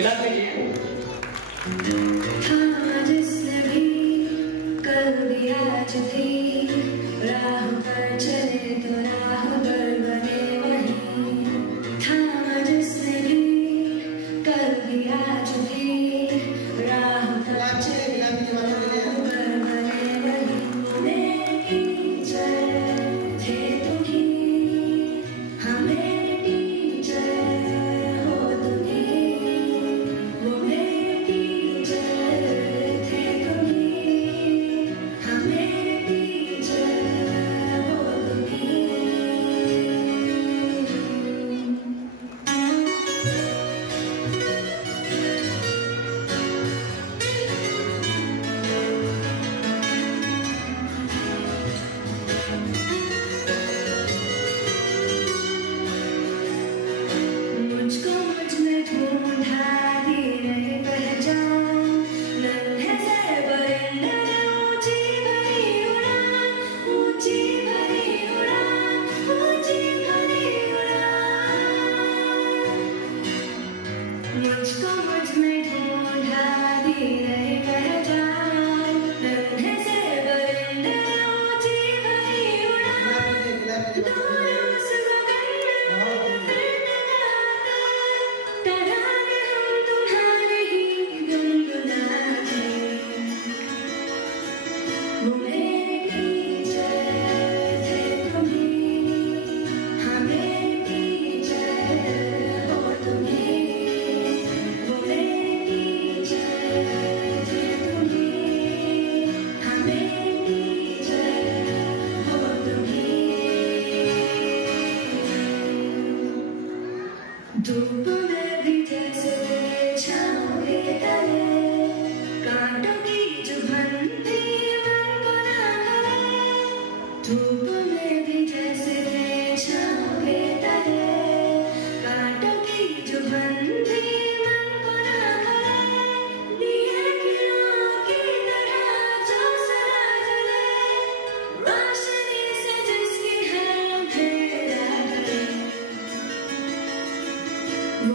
हाँ जिसने भी कल भी आज भी राह पर चले तो राह पर बने वहीं। हाँ जिसने भी कल भी आज भी राह पर चले तो राह पर बने वहीं। मेरे टीचर थे तुम ही, हाँ मेरे टीचर हो तुम ही। वो मेरे टीचर थे तुम ही, हाँ मेरे टीचर हो तुम ही। मुझको मुझ में ढूंढा दी नहीं पहचान। नन्हे से परिंदे ऊंची भरी उड़ान, ऊंची भरी उड़ान, ऊंची भरी उड़ान। मुझको मुझ में ढूंढा दी नहीं पहचान। नन्हे से परिंदे ऊंची भरी उड़ान। दूर उस गगन में फिरने लगा, तराने हम तुम्हारे ही गुनगुनाते। वो मेरे टीचर थे तुम ही, हाँ मेरे टीचर हो तुम ही। वो मेरे टीचर थे तुम ही, हाँ मेरे टीचर हो तुम ही। धूप में भी जैसे छाँव के तले, कांटों की चुभनती मन को ना खले। धूप में भी जैसे छाँव के तले, कांटों की चुभनती मन को ना खले। दिए की आँख की तरह जो सदा जले, रोशनी से जिसकी है अंधेरा ढले। वो